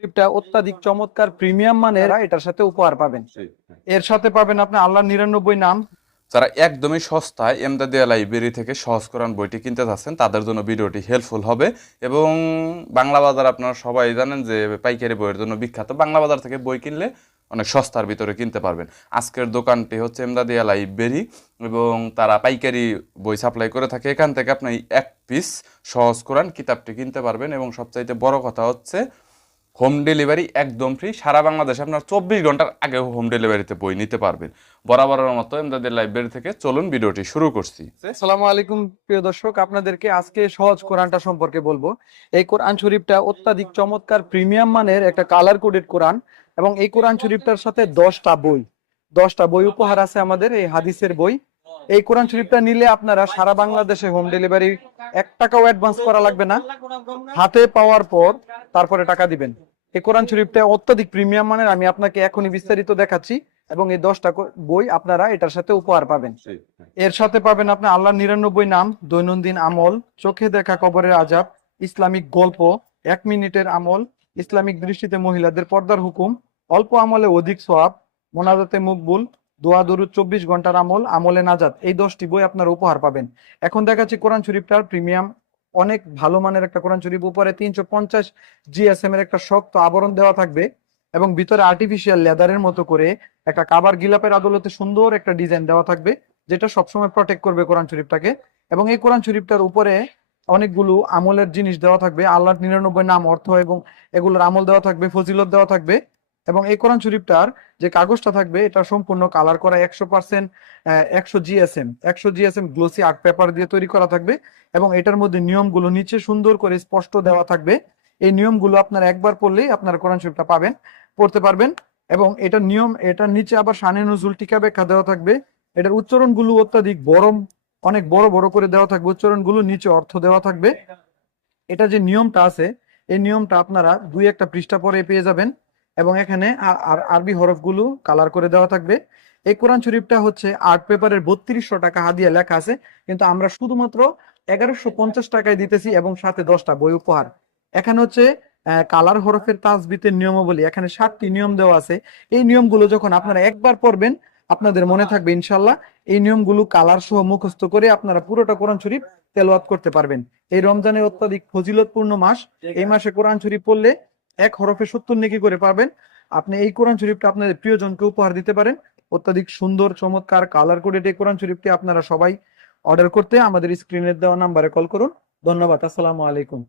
শরীফটা অত্যাধিক চমৎকার প্রিমিয়াম মানের, এটার সাথে উপহার পাবেন। এর সাথে পাবেন আপনি আল্লাহর 99 নাম। যারা একদমই সস্তায় এমদাদিয়া লাইব্রেরি থেকে সহজ কোরআন বইটি কিনতে চাচ্ছেন তাদের জন্য ভিডিওটি হেল্পফুল হবে। এবং বাংলা বাজার আপনারা সবাই জানেন যে পাইকারি বইয়ের জন্য বিখ্যাত। বাংলা বাজার থেকে বই কিনলে অনেক সস্তার ভিতরে কিনতে পারবেন। আজকের দোকানটি হচ্ছে এমদাদিয়া লাইব্রেরি এবং তারা পাইকারি বই সাপ্লাই করে থাকে। এখান থেকে আপনি এক পিস সহজ কোরআন কিতাবটি কিনতে পারবেন এবং সবচাইতে বড় কথা হচ্ছে হোম ডেলিভারি একদম ফ্রি। সারা বাংলাদেশে আপনার 24 ঘন্টার আগে হোম ডেলিভারিতে বই নিতে পারবেন। বরাবরের মতো এমদাদের লাইব্রেরি থেকে চলুন ভিডিওটি শুরু করছি। আসসালামু আলাইকুম প্রিয় দর্শক, আপনাদেরকে আজকে সহজ কোরআনটা সম্পর্কে বলবো। এই কোরআন শরীফটা অত্যাধিক চমৎকার প্রিমিয়াম মানের একটা কালার কোডেড কোরআন, এবং এই কোরআন শরীফটার সাথে 10টা বই উপহার আছে আমাদের, এই হাদিসের বই। এই কোরআন শরীফটা নিলে আপনারা সারা বাংলাদেশে হোম ডেলিভারি, 1 টাকাও অ্যাডভান্স করা লাগবে না। হাতে পাওয়ার পর তারপরে টাকা দিবেন। এই কোরআন শরীফটা অত্যধিক প্রিমিয়াম মানের, আমি আপনাকে এখনই বিস্তারিত দেখাচ্ছি। এবং এই 10টা বই আপনারা এটার সাথে উপহার পাবেন। এর সাথে পাবেন আপনি আল্লাহর 99 নাম, দৈনন্দিন আমল, চোখে দেখা কবরের আজাব, ইসলামিক গল্প, 1 মিনিটের আমল, ইসলামিক দৃষ্টিতে মহিলাদের পর্দার হুকুম, অল্প আমলে অধিক সওয়াব, মোনাজাতে মকবুল, দোয়া দরুদ 24 ঘন্টার আমল, আমলে নাজাত। এই 10টি বই আপনারা উপহার পাবেন। এখন দেখাচ্ছি কোরআন শরীফটার প্রিমিয়াম, অনেক ভালো মানের একটা কোরআন শরীফ। উপরে 350 জিএসএম এর একটা শক্ত আবরণ দেওয়া থাকবে, এবং ভিতরে আর্টিফিশিয়াল লেদারের মতো করে একটা কাবার গিলাপের আদলতে সুন্দর একটা ডিজাইন দেওয়া থাকবে, যেটা সবসময় প্রটেক্ট করবে কোরআন শরীফটাকে। এবং এই কোরআন শরীফটার উপরে অনেকগুলো আমলের জিনিস দেওয়া থাকবে, আল্লাহর 99 নাম, অর্থ এবং এগুলোর আমল দেওয়া থাকবে, ফজিলত দেওয়া থাকবে। এবং এই কোরআন শরীফটার যে কাগজটা থাকবে, এটা সম্পূর্ণ কালার করা 100%, 100 জিএসএম গ্লোসি আর্ট পেপার দিয়ে তৈরি করা থাকবে। এবং এটার মধ্যে নিয়মগুলো নিচে সুন্দর করে স্পষ্ট দেওয়া থাকবে। এই নিয়মগুলো আপনারা একবার পড়লেই আপনারা কোরআন শরীফটা পড়তে পারবেন। এবং এটার নিয়ম, এটার নিচে আবার শানে নজুল টিকা ব্যাখ্যা দেওয়া থাকবে। এটার উচ্চারণগুলো অত্যাধিক বড়, অনেক বড় বড় করে দেওয়া থাকবে উচ্চারণগুলো, নিচে অর্থ দেওয়া থাকবে। এটা যে নিয়মটা আছে, এই নিয়মটা আপনারা 2-1টা পৃষ্ঠা পরে পেয়ে যাবেন। এবং এখানে আরবি হরফগুলো কালার করে দেওয়া থাকবে। এই কোরআন শরীফটা হচ্ছে আর্ট পেপারের 3200 টাকা হাদিয়া লেখা আছে, কিন্তু আমরা শুধুমাত্র 1150 টাকায় দিতেছি, এবং সাথে 10টা বই উপহার। এখানে হচ্ছে কালার হরফের তাসবিতের নিয়মাবলী, এখানে 7টি নিয়ম দেওয়া আছে। এই নিয়মগুলো যখন আপনারা একবার পড়বেন, আপনাদের মনে থাকবে ইনশাল্লাহ। এই নিয়মগুলো কালার সহ মুখস্থ করে আপনারা পুরোটা কোরআন শরীফ তেলাওয়াত করতে পারবেন। এই রমজানের অত্যাধিক ফজিলতপূর্ণ মাস, এই মাসে কোরআন শরীফ পড়লে 1 হরফে 70 নেকি করে পাবেন। আপনি এই কোরআন শরীফটা আপনাদের প্রিয়জনকে উপহার দিতে পারেন। অত্যাধিক সুন্দর চমৎকার কালার কোডেড এই কোরআন শরীফটি আপনারা সবাই অর্ডার করতে আমাদের স্ক্রিনের দেওয়া নাম্বারে কল করুন। ধন্যবাদ। আসসালামু আলাইকুম।